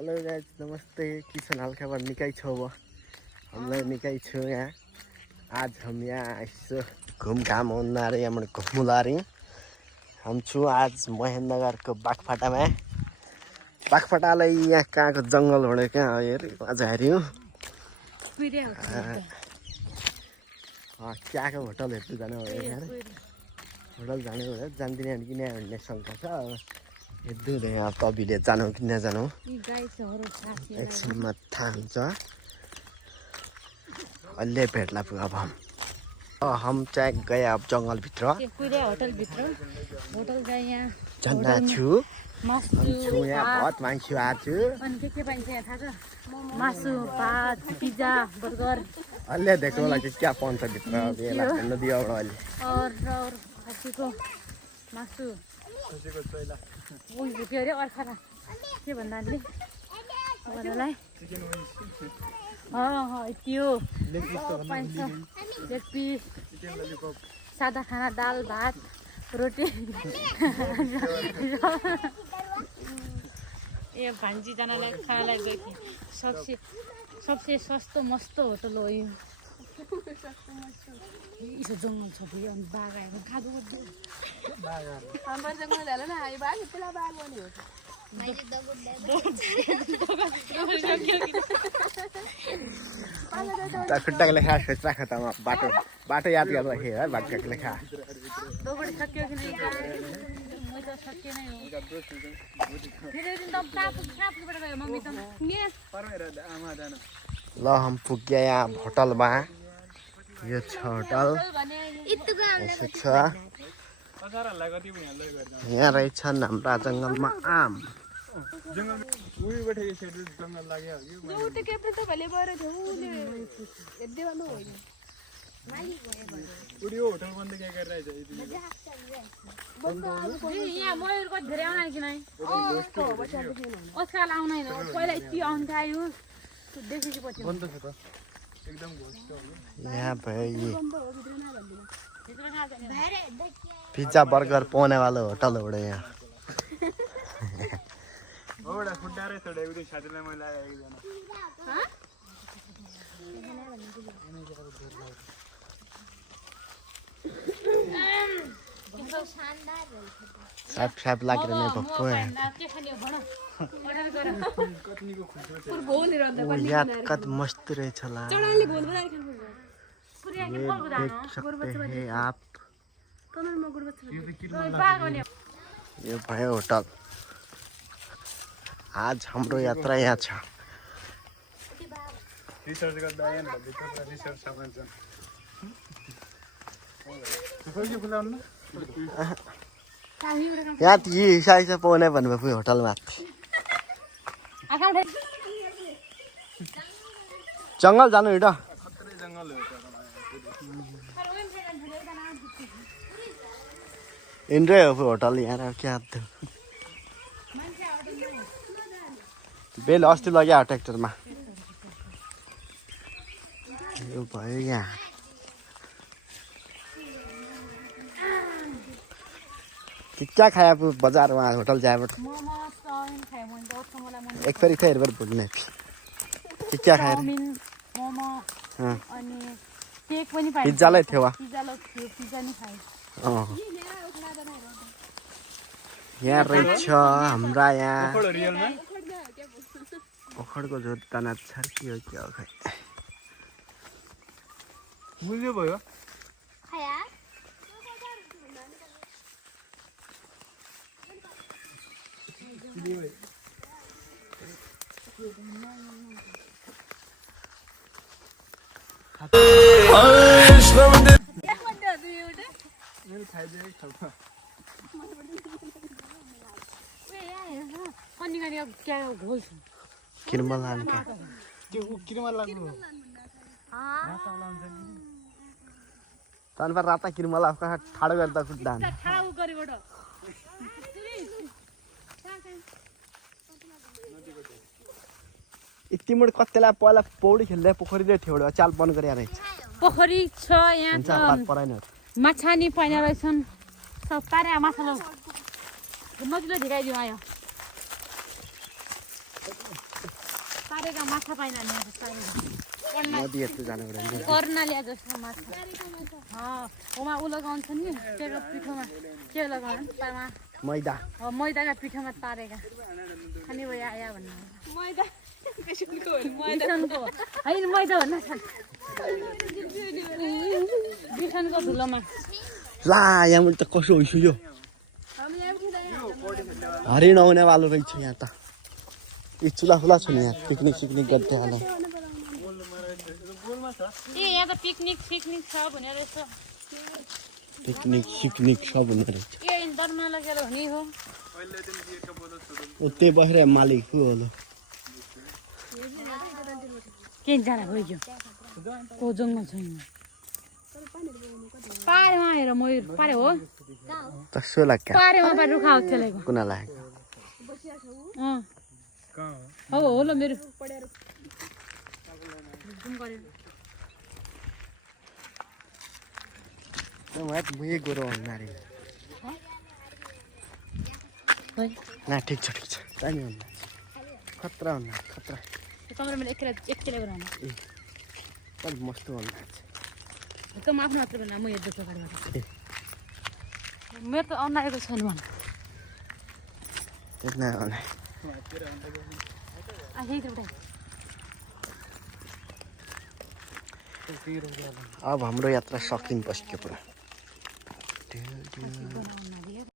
hello guys नमस्ते किसान हाल खबर निकाय छो वो हम लोग निकाय छो यहाँ आज हम यहाँ ऐसे घूम घाम होना रहे हम घूमला रही हम छु आज महेन्द्रनगर को बागफाटा में बागफाटा लाई यहाँ कहाँ को जंगल होने क्या यार आज आ रही हूँ क्या का होटल हेर्नु जाने हो यार होटल जाने हो जान्दिने कि नै भन्ने शंका छ हेर्दै हुँदै यहाँ तबिले जानु कि नजानु एकछिनमा थाहा हुन्छ अहिले भेट्ला पुगा हम चाहिँ गए अब जंगल भित्र होटल भित्र होटल चाहिँ यहाँ जन्ना छु मासु यहाँ बहुत मान्छे आछु अनि के पाइन्छ यहाँ थाहा छ मासु भात पिज्जा बर्गर अहिले देखो होला कि क्या पाउँछ भित्र बेला हेर्न दियो अहिले और खसीको मासु खसीको चोइला उयो के अरे अर्खा के भन्नाले भन्नलाई त्यो पाइन्छ लेग पिस सादा खाना दाल भात रोटी ये भान्जी जनालाई खानालाई गएको सबसे सस्तो मस्तो होटल हो यो इसो जंगल छ फेरि अनि बाघ आएको खाँदो हाम्रो जंगल झाला ना यो बाघ पुरा बाघ बन्यो खुट्टाको लेखा सोच राख त बाटो बाटो याद गरेर राखेँ है बाटोको लेखा दोगुडी सक्यो कि नै म त सक्यो नै हो फेरि दिन त कापुबाट गयो मम्मी त के परमेर आमा जान ल हम पुग्या यहाँ होटलमा यो छ होटल यहाँ रहेछन् हाम्रा जङ्गलमा आम यहाँ मयूरको धेरै आउन कि नै अस्काल आउन पहिला यति आउनु आयो देखेपछि पछि यहाँ भयो पिज्जा बर्गर पाउने वाला होटल हो यहाँ साफ लागेर नै भक्कु याद कत मस्त रहेछ ला देख सकते हैं आप यो भयो होटल आज हाम्रो यात्रा यहाँ छ यहाँ यी साइज पाउने भन्नुभयो होटलमा जङ्गल जानु हिँड इन्ड्रै हो होटल यहाँ क्या बेल अस्ति लग्यो ट्र्याक्टरमा यो भयो यहाँ क्या खाया बजारमा होटल जाएबाट एक फेरि हेरबाट भुल्ने क्या खाएर पिज्जालाई थियो यहाँ रहेछ हाम्रा यहाँ ओखरको जोत्ताना छर्कियो क्या हो खै मुल्य भयो तनपर राता किरमला ठाडो गर्दा खुट्टा यति मोड कतिलाई पहिला पौडी खेल्दै पोखरीले ठेउडो चाल बन्द गरे रहेछ पोखरी छ यहाँ माछा नि पाइने रहेछन् सब पारे माछा ल मजिलो ढिकाइदियो आयो पारेका माछा पाइन नि नदी यस्तो जानु पर्यो कर्णालिया जस्तो माछा उमा उ लगाउँछ नि केको पिठोमा के लगाउनु पामा मैदा मैदाका पिठोमा पारेका खाने भयो आया भन्नु मैदा बिसनको होइन मैदा भन्न बिसनको धुलोमा ला यहाँबाट त कसो होइसु यो हरिण आउनेवालो रहेछ यहाँ त यी चुला फुला छ नि यहाँ पिकनिक सिकनिक गर्दै हाल ए यहाँ त पिकनिक सिकनिक छ भनेर यसो पिकनिक सिकनिक सब हुने रहेछ ए बर्मा लगेर हुने हो उतै बसेर मालिक को होला के जाडा गयो कोजङमा छैन पारेमा हेर मयूर पारे हो तसो लाग्यो पारेमा पारे रुखा हो त्यसलाई कुना लाग्यो हो हो ल मेरो मुझे गोरो नारी ना ठीक छ दामी हुन्न खतरा हुन्न खतरा कमरामा एकचेले बनाउनु तर मस्त हुन्न त म आफ्नो मात्र बना म हेर्दै छु मेरो त अनाएको छैन भन त्यति नै होला अब हाम्रो यात्रा सकिन बस्यो पुरा